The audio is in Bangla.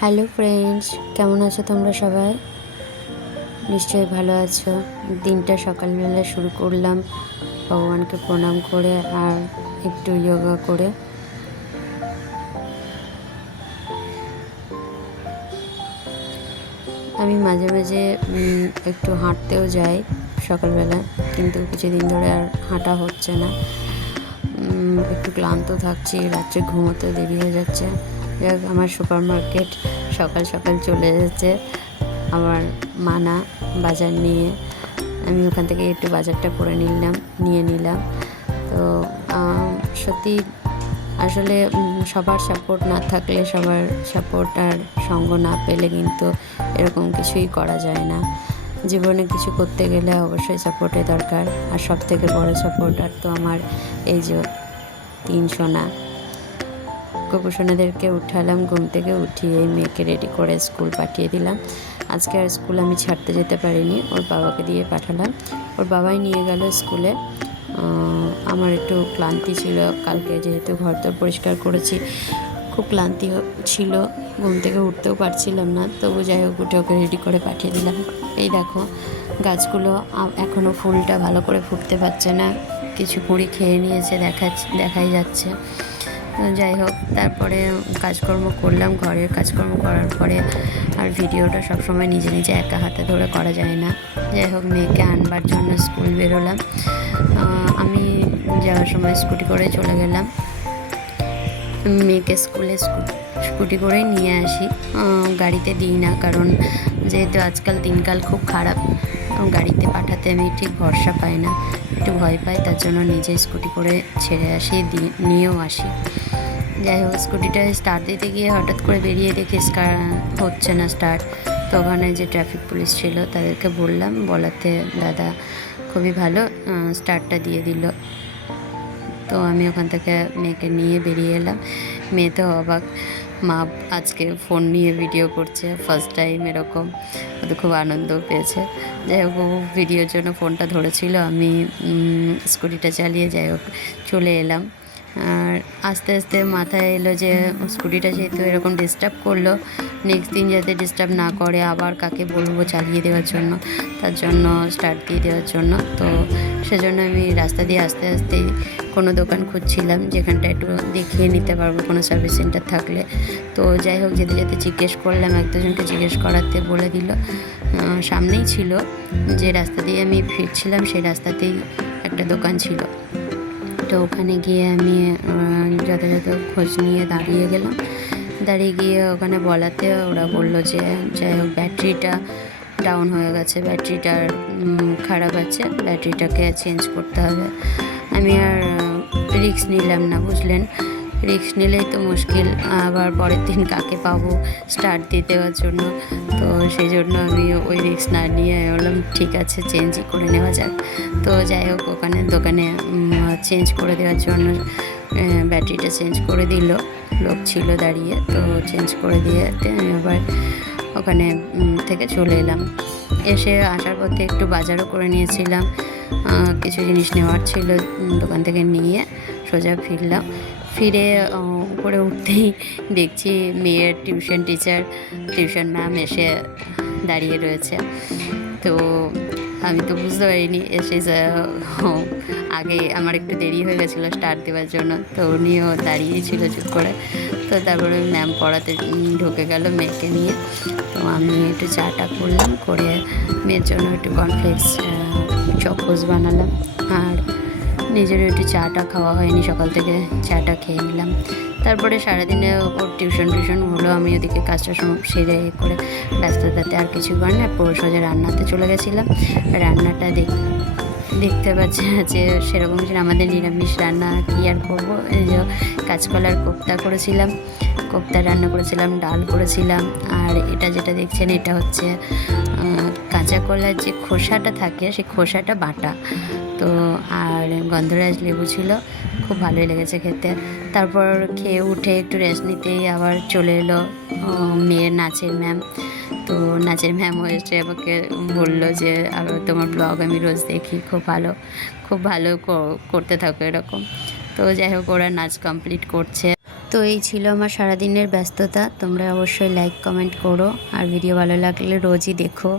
হ্যালো ফ্রেন্ডস, কেমন আছো তোমরা সবাই? নিশ্চয়ই ভালো আছো। দিনটা সকালবেলা শুরু করলাম ভগবানকে প্রণাম করে আর একটু যোগা করে। আমি মাঝে মাঝে একটু হাঁটতেও যাই সকালবেলা, কিন্তু কিছুদিন ধরে আর হাঁটা হচ্ছে না। একটু ক্লান্ত থাকছি, রাত্রে ঘুমোতে দেরি হয়ে যাচ্ছে। যাক, আমার সুপার মার্কেট সকাল সকাল চলে এসেছে আমার মানা বাজার নিয়ে। আমি ওখান থেকে একটু বাজারটা করে নিয়ে নিলাম। তো সত্যি আসলে সবার সাপোর্ট না থাকলে, সবার সাপোর্ট আর সঙ্গ না পেলে কিন্তু এরকম কিছুই করা যায় না। জীবনে কিছু করতে গেলে অবশ্যই সাপোর্টের দরকার, আর সব থেকে বড় সাপোর্টার তো আমার এই যে 3 সোনা। গোপুসোনাদেরকে উঠালাম, ঘুম থেকে উঠিয়ে মেয়েকে রেডি করে স্কুল পাঠিয়ে দিলাম। আজকে আর স্কুল আমি ছাড়তে যেতে পারিনি, ওর বাবাকে দিয়ে পাঠালাম। ওর বাবাই নিয়ে গেল স্কুলে। আমার একটু ক্লান্তি ছিল কালকে, যেহেতু ঘর তো পরিষ্কার করেছি, খুব ক্লান্তি ছিল, ঘুম থেকে উঠতেও পারছিলাম না। তবু যাই হোক, উঠে ওকে রেডি করে পাঠিয়ে দিলাম। এই দেখো, গাছগুলো এখনও ফুলটা ভালো করে ফুটতে পারছে না, কিছু কুঁড়ি খেয়ে নিয়েছে, দেখাই যাচ্ছে। যাই হোক, তারপরে কাজকর্ম করলাম, ঘরের কাজকর্ম করার পরে আর ভিডিওটা সবসময় নিজে নিজে একা হাতে ধরে করা যায় না। যাই হোক, মেয়েকে আনবার জন্য স্কুল বেরোলাম। আমি যাওয়ার সময় স্কুটি করে চলে গেলাম। মেয়েকে স্কুলে স্কুটি করেই নিয়ে আসি, গাড়িতে দিই না, কারণ যেহেতু আজকাল দিনকাল খুব খারাপ, গাড়িতে পাঠাতে আমি ঠিক ভরসা পাই না, একটু ভয় পাই। তার জন্য নিজে স্কুটি করে ছেড়ে আসি, নিয়েও আসি। যাই হোক, স্কুটিটা স্টার্ট দিতে গিয়ে হঠাৎ করে বেরিয়ে দেখি হচ্ছে না স্টার্ট। তো ওখানে যে ট্রাফিক পুলিশ ছিল তাদেরকে বলাতে দাদা খুবই ভালো স্টার্টটা দিয়ে দিল। তো আমি ওখান থেকে মেয়েকে নিয়ে বেরিয়ে এলাম। মেয়ে তো অবাক, মা আজকে ফোন নিয়ে ভিডিও করছে, ফার্স্ট টাইম এরকম। ও তো খুব আনন্দ পেয়েছে। যাই হোক, ও ভিডিওর জন্য ফোনটা ধরেছিল, আমি স্কুটিটা চালিয়ে যাই হোক চলে এলাম। আর আস্তে আস্তে মাথায় এলো যে স্কুটিটা যেহেতু এরকম ডিস্টার্ব করলো, নেক্সট দিন যাতে ডিস্টার্ব না করে, আবার কাকে বলবো চালিয়ে দেওয়ার জন্য, তার জন্য স্টার্ট দিয়ে দেওয়ার জন্য। তো সেজন্য আমি রাস্তা দিয়ে আস্তে আস্তেই কোনো দোকান খুঁজছিলাম যেখানটা একটু দেখিয়ে নিতে পারবো, কোনো সার্ভিস সেন্টার থাকলে। তো যাই হোক, যেতে যেতে জিজ্ঞেস করলাম, এক দুজনকে জিজ্ঞেস করাতে বলে দিল সামনেই ছিল, যে রাস্তা দিয়ে আমি ফিরছিলাম সেই রাস্তাতেই একটা দোকান ছিল। তো ওখানে গিয়ে আমি যথাযথ খোঁজ নিয়ে দাঁড়িয়ে গিয়ে ওখানে বলাতে ওরা বললো যে যাই হোক, ব্যাটারিটা ডাউন হয়ে গেছে, ব্যাটারিটার খারাপ আছে, ব্যাটারিটাকে চেঞ্জ করতে হবে। আমি আর রিস্ক নিলাম না, বুঝলেন, রিস্ক নিলেই তো মুশকিল, আবার পরের দিন কাকে পাবো স্টার্ট দিয়ে দেওয়ার জন্য। তো সেই জন্য আমি ওই রিস্ক না নিয়ে বললাম ঠিক আছে, চেঞ্জই করে নেওয়া যাক। তো যাই হোক, ওখানে দোকানে চেঞ্জ করে দেওয়ার জন্য ব্যাটারিটা চেঞ্জ করে দিল, লোক ছিল দাঁড়িয়ে। তো চেঞ্জ করে দিয়ে আমি আবার ওখানে থেকে চলে এলাম। আসার পথে একটু বাজারও করে নিয়েছিলাম, কিছু জিনিস নেওয়ার ছিল, দোকান থেকে নিয়ে সোজা ফিরে উপরে উঠতেই দেখছি মেয়ের টিউশন ম্যাম এসে দাঁড়িয়ে রয়েছে। তো আমি তো বুঝতে পারিনি, আগে আমার একটু দেরি হয়ে গেছিলো স্টার্ট দেওয়ার জন্য, তো উনিও দাঁড়িয়েই ছিল চুপ করে। তো তারপরে ম্যাম পড়াতে ঢুকে গেল মেয়েকে নিয়ে। তো আমি একটু চাটা করলাম, করে মেয়ের জন্য একটু কর্নফ্লেক্স চকোস বানালাম, আর নিজেরও একটু চাটা খাওয়া হয়নি সকাল থেকে, চাটা খেয়ে নিলাম। তারপরে সারাদিনে ওর টিউশন হলো, আমি ওদিকে কাজটা সেরে করে ব্যস্ততাতে আর কিছু করার না, সোজা রান্নাতে চলে গেছিলাম। রান্নাটা দেখতে পাচ্ছি যে সেরকম ছিল আমাদের নিরামিষ রান্না, কী আর করবো। এই যে কাঁচকলার কোপ্তা রান্না করেছিলাম, ডাল করেছিলাম। আর এটা যেটা দেখছেন, এটা হচ্ছে কাঁচা কলার যে খোসাটা থাকে, সেই খোসাটা বাটা। তো আর গন্ধরাজ লেবু ছিল, খুব ভালোই লেগেছে খেতে। তারপর খেয়ে উঠে একটু রেস্ট নিতেই আবার চলে এলো মেয়ের নাচের ম্যাম। তো নাচের ম্যাম এসে আমাকে বললো যে তোমার ব্লগ আমি রোজ দেখি, খুব ভালো করতে থাকো এরকম। তো যাই হোক, ওরা নাচ কমপ্লিট করছে। তো এই ছিল আমার সারাদিনের ব্যস্ততা। তোমরা অবশ্যই লাইক কমেন্ট করো আর ভিডিও ভালো লাগলে রোজই দেখো।